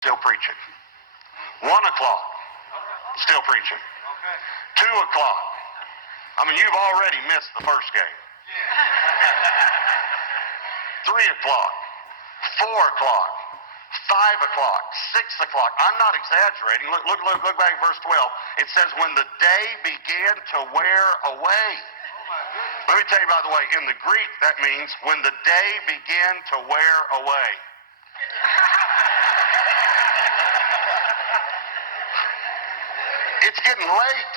still preaching. 1 o'clock, still preaching. 2 o'clock. I mean, you've already missed the first game. 3 o'clock, 4 o'clock, 5 o'clock, 6 o'clock. I'm not exaggerating. Look back at verse 12. It says, when the day began to wear away. Let me tell you, by the way, in the Greek, that means when the day began to wear away. It's getting late.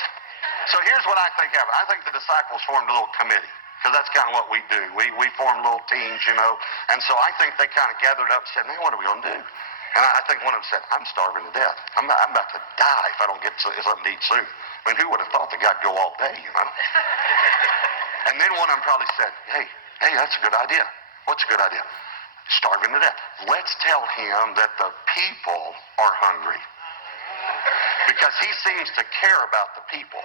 So here's what I think happened. I think the disciples formed a little committee, because that's kind of what we do. We form little teams, you know. And so I think they kind of gathered up and said, man, what are we going to do? And I think one of them said, I'm starving to death. I'm about to die if I don't get something to eat soon. I mean, who would have thought the guy'd go all day, you know? And then one of them probably said, hey, that's a good idea. What's a good idea? Starving to death. Let's tell him that the people are hungry. Because he seems to care about the people.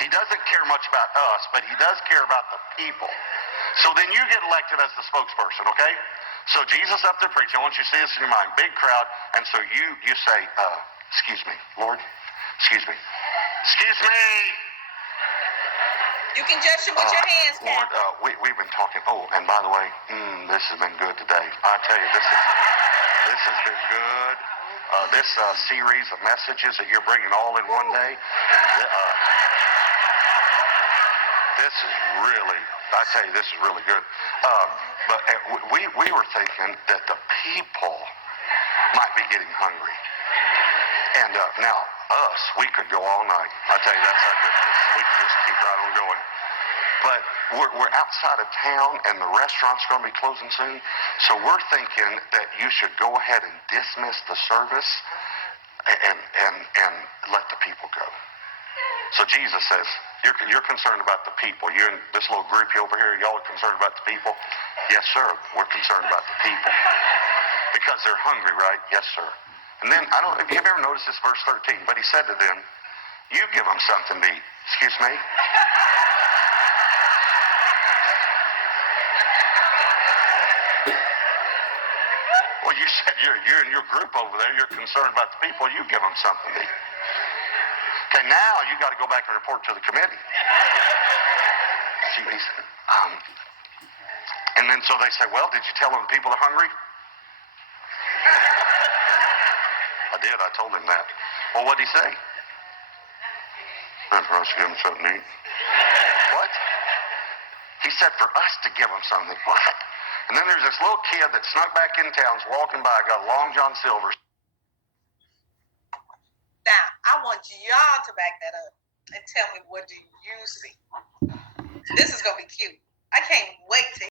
He doesn't care much about us, but he does care about the people. So then you get elected as the spokesperson, okay? So Jesus up there preaching. I want you to see this in your mind. Big crowd. And so you say, excuse me, Lord. Excuse me. Excuse me. You can gesture with your hands, Lord, we've been talking. Oh, and by the way, this has been good today. I tell you, this has been good. This series of messages that you're bringing all in one day. This is really, I tell you, this is really good. But we were thinking that the people might be getting hungry. And now, us, we could go all night. I tell you, that's how good it is. We could just keep right on going. But we're outside of town, and the restaurant's going to be closing soon. So we're thinking that you should go ahead and dismiss the service and let the people go. So Jesus says, you're concerned about the people. You and this little group over here, y'all are concerned about the people? Yes, sir. We're concerned about the people. Because they're hungry, right? Yes, sir. And then, I don't know if you've ever noticed this, verse 13. But he said to them, you give them something to eat. Excuse me? Well, you said you and your group over there, you're concerned about the people. You give them something to eat. Okay, now you got to go back and report to the committee. See what he said? And then so they say, well, did you tell them people are hungry? I did. I told him that. Well, what did he say? For us to give them something to eat. What? He said for us to give them something. What? And then there's this little kid that snuck back in town's walking by, got a long John Silver. Now, I want y'all to back that up and tell me, what do you see? This is going to be cute. I can't wait to